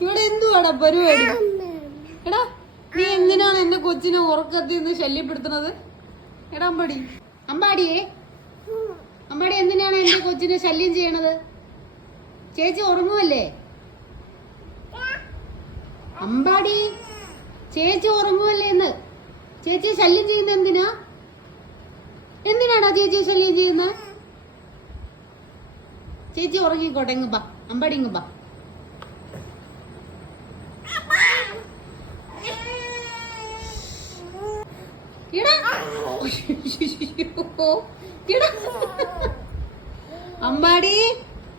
ഇവിടെ എന്തുവാടാ പരിപാടി? എടാ നീ എന്തിനാണ് എന്റെ കൊച്ചിനെ ഉറക്കത്തിൽ നിന്ന് ശല്യപ്പെടുത്തുന്നത്? എടാ അമ്പാടി, അമ്പാടിയേ, അമ്പാടി എന്തിനാണ് എന്റെ കൊച്ചിനെ ശല്യം ചെയ്യണത്? ചേച്ചി ഉറങ്ങുവല്ലേ? അമ്പാടി, ചേച്ചി ഉറങ്ങുവല്ലേ എന്ന്? ചേച്ചിയെ ശല്യം ചെയ്യുന്ന എന്തിനാ? എന്തിനാടാ ചേച്ചിയെ ശല്യം ചെയ്യുന്ന? ചേച്ചി ഉറങ്ങിക്കോട്ടെ, ഇങ്ങ് ബാ അമ്പാടി, ഇങ്ങ് ബാ. അമ്പാടി